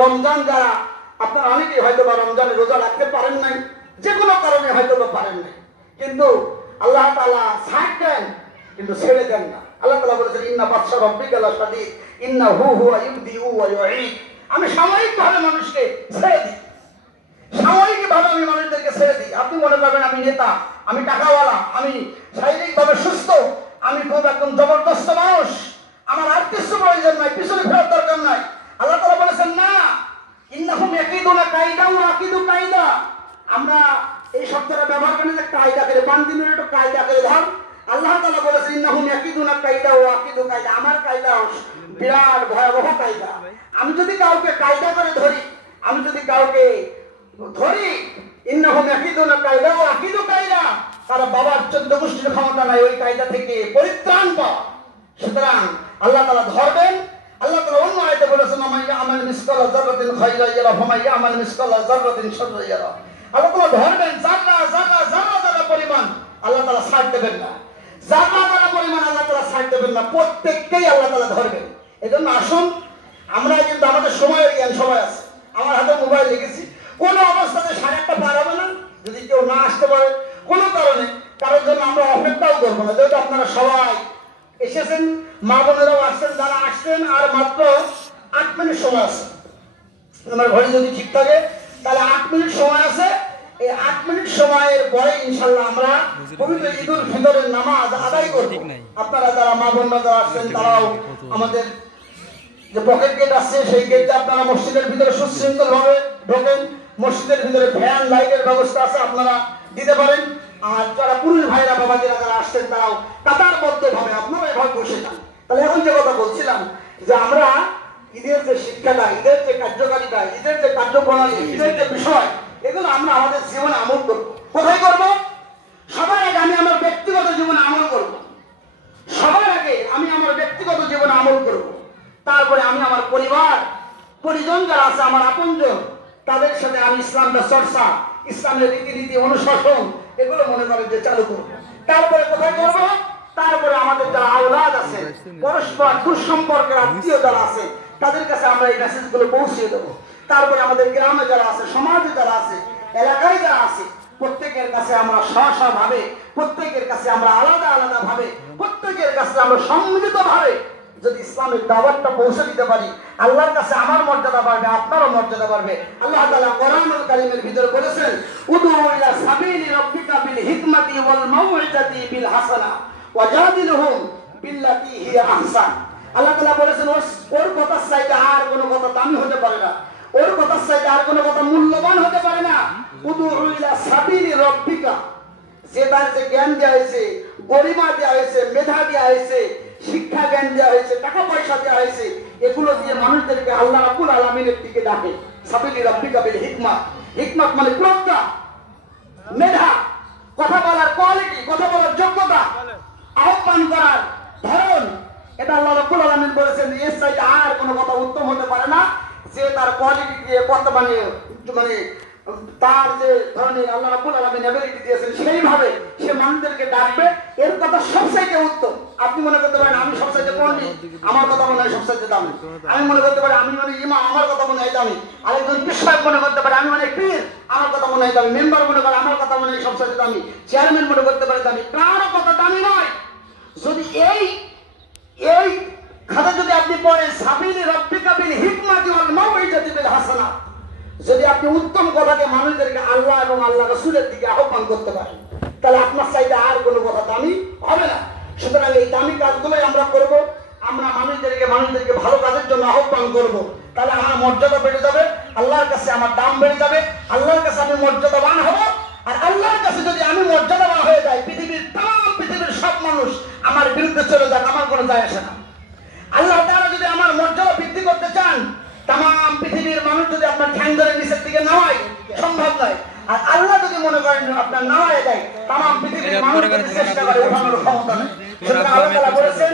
রমজান যারা আপনারা অনেকেই হয়তো বা রমজানে রোজা রাখতে পারেন নাই, যে কোনো কারণে হয়তো বা পারেন নাই, কিন্তু আল্লাহ তাআলা ছাড় দেন কিন্তু ছেড়ে দেন না। আল্লাহ তাআলা বলেছেন ইন্না বাতশা রাব্বিকা লাশাদীদ ইন্নাহু হুয়া ইবদিউ ওয়া ইউঈদ। আমি সাময়িকভাবে মানুষকে ছেড়ে দিই, সাময়িকভাবে আমি মানুষদেরকে ছেড়ে দিই। আপনি মনে করবেন আমি নেতা, আমি টাকাওয়ালা, আমি শারীরিকভাবে সুস্থ, আমি খুব একদম জবরদস্ত মানুষ, আমার আর কিছু প্রয়োজন নাই, পিছনে ফেরার দরকার নাই। আল্লাহ তাআলা বলেছেন না, ইন্নাহুম ইয়াকিদুনা কাইদা ওয়া আকিদু কাইদা। আমরা এই শব্দটা ব্যবহার করি যে কায়দা করে, বান্দিনের একটু কায়দা করে ধর। আল্লাহ তাআলা বলেছেন ইন্নাহুম ইয়াকিদুনা কাইদা ওয়া আকিদু কাইদা। আমার কায়দা বিরাট ভয়াবহ কায়দা। আমি যদি কাউকে কায়দা করে ধরি, আমি যদি কাউকে ধরি, ইন্নাহুম ইয়াকিদুনা কাইদা ওয়া আকিদু কাইদা, তারা বাবার 14 গোষ্ঠীর ক্ষমতা নাই ওই কায়দা থেকে পরিত্রাণ পাওয়া। সুতরাং আল্লাহ তাআলা ধরবেন। আল্লাহ তাআলা অন্য আয়াতে বলেছেন মান ইয়ামাল মিসকালা যাররাতিন খায়রান ইয়ারা ওয়া মান ইয়ামাল মিসকালা যাররাতিন শাররান ইয়ারা। আল্লাহ তাআলা ধরবেন যারা পরিমাণ আল্লাহ তাআলা ছাড় দেবেন না, যারা পরিমাণ আল্লাহ তাআলা ছাড় দেবেন না, প্রত্যেককেই আল্লাহ তাআলা ধরবেন। এজন্য আসুন, আমরা কিন্তু আমাদের সময়ের জ্ঞান সবাই আছে। আমার হাতে মোবাইল রেখেছি, কোন অবস্থাতে 1:30 পার হবে না, যদি কেউ না আসতে পারে কোনো কারণে, কারোর জন্য আমরা অপেক্ষাও করবো না। যেহেতু আপনারা সবাই এসেছেন, মা বোনেরাও আসছেন, যারা আসছেন আর মাত্র 8 মিনিট সময় আছে। আমার ঘড়ি যদি ঠিক থাকে তাহলে 8 মিনিট সময় আছে। এই 8 মিনিট সময়ের পরে ইনশাআল্লাহ আমরা পবিত্র ঈদুল ফিতরের নামাজ আদায় করব। আপনারা যারা মা বোনরা যারা আসছেন তারাও আমাদের যে পকেট গেট আছে সেই গেটে আপনারা মসজিদের ভিতরে সুশৃঙ্খলভাবে ঢোকেন। মসজিদের ভিতরে ফ্যান লাইটের ব্যবস্থা আছে, আপনারা দিতে পারেন। আর যারা পুরুষ ভাইরা বাবাজিরা যারা আসছেন তারাও কাতারবদ্ধভাবে আপনারা এভাবে বসে যান। তাহলে এখন যে কথা বলছিলাম যে আমরা ঈদের যে শিক্ষাটা, ঈদের যে কার্যকারিতা, ঈদের যে কার্যপ্রণালী, ঈদের যে বিষয়, এগুলো আমরা আমাদের জীবনে আমল করব। কোথায় করব? সবার আগে আমি আমার ব্যক্তিগত জীবনে আমল করব। সবার আগে আমি আমার ব্যক্তিগত জীবনে আমল করব। তারপরে আমি আমার পরিবার পরিজন যারা আছে, আমার আপনজন, তাদের সাথে আমি ইসলামটা চর্চা, ইসলামের রীতিনীতি অনুশাসন এগুলো মনে করেন যে চালু করব। তারপরে কোথায় করব? তারপরে আমাদের যারা আওলাদ আছে, পরস্পর দুঃসম্পর্কের আত্মীয় যারা আছে, তাদের কাছে আমরা এই মেসেজগুলো পৌঁছে দেবো। তারপরে আমাদের গ্রামে যারা আছে, সমাজে যারা আছে, এলাকায় যারা আছে, প্রত্যেকের কাছে আমরা স্ব ভাবে, প্রত্যেকের কাছে আমরা আলাদা আলাদা ভাবে, প্রত্যেকের কাছে আমরা সম্মিলিত ভাবে যদি ইসলামের দাওয়াতটা পৌঁছে দিতে পারি, আল্লাহর কাছে আমার মর্যাদা বাড়বে, আপনারও মর্যাদা বাড়বে। আল্লাহ তাআলা কোরআনুল কারীমের ভিতরে বলেছেন উদউ ইলা সাবিলি রাব্বিকা বিল হিকমাতি ওয়াল মাউইজাতি বিল হাসানা ওয়াজাদিলহুম বিল্লাতী হিয়া আহসান। আল্লাহ তাআলা বলেছেন ওর কথার চাইতে আর কোনো কথা দামি হতে পারে না, ওর কথার চাইতে আর কোনো কথা মূল্যবান হতে পারে না। উদউ ইলা সাবিলি রাব্বিকা, যে তার যে জ্ঞান দেওয়া হয়েছে, গরিমা দেওয়া হয়েছে, মেধা দেওয়া হয়েছে, শিক্ষা জ্ঞান দেওয়া হয়েছে, টাকা পয়সা দেওয়া হয়েছে, এগুলো দিয়ে মানুষদেরকে আল্লাহ রাব্বুল আলামিনের দিকে ডাকে। সাবিলি রাব্বিকা বিল হিকমা, হিকমত মানে প্রজ্ঞা, মেধা, কথা বলার কোয়ালিটি, কথা বলার যোগ্যতা, আহ্বান করার ধরন, এটা আল্লাহ রাব্বুল আলামিন বলেছেন এর চাইতে আর কোনো কথা উত্তম হতে পারে না। যে তার কোয়ালিটি দিয়ে কত মানে তার যে ধরনের আল্লাহ রাব্বুল আলামিন এবিলিটি দিয়েছেন সেইভাবে সে মানুষদেরকে ডাকবে, এর কথা সবচাইতে উত্তম। আপনি মনে করতে পারেন আমি সবচাইতে পণ্ডিত, আমার কথা মনে হয় সবচাইতে দামি। আমি মনে করতে পারি আমি মানে ইমাম, আমার কথা মনে হয় দামি। আরেকজন কৃষক মনে করতে পারে আমি মানে পীর, আমার কথা মনে হয় দামি। মেম্বার মনে করে আমার কথা মনে হয় সবচাইতে দামি। চেয়ারম্যান মনে করতে পারে দামি। কারো কথা দামি নয়। যদি এই খাতা যদি আপনি পড়েন সাবিলি রাব্বিকা বিল হিকমাতি ওয়াল মাউইজাতি বিল হাসানা, যদি আপনি উত্তম কথাকে মানুষদেরকে আল্লাহ এবং আল্লাহ রাসূলের দিকে আহ্বান করতে পারেন, তাহলে আপনার চাইতে আর কোনো কথা দামি হবে না। সুতরাং এই দামি কাজগুলোই আমরা করব। আমরা মানুষদেরকে ভালো কাজের জন্য আহ্বান করব। তাহলে আমার মর্যাদা বেড়ে যাবে, আল্লাহর কাছে আমার দাম বেড়ে যাবে, আল্লাহর কাছে আমি মর্যাদাবান হব। আর আল্লাহর কাছে যদি আমি মর্যাদাবান হয়ে যাই, পৃথিবীর সব মানুষ আমার বিরুদ্ধে চলে যাক, আমার কোনো যায় আসে না। আল্লাহ তাআলা যদি আমার মর্যাদা বৃদ্ধি করতে চান, তাম পৃথিবীর মানুষ যদি আপনার ঠ্যাং ধরে নিচের দিকে নামায়, সম্ভব নয়। আর আল্লাহ যদি মনে করেন আপনার নামায় দেয়, তাম পৃথিবীর মানুষ চেষ্টা করে ওঠানোর ক্ষমতা নেই। সুতরাং আল্লাহ তাআলা বলেছেন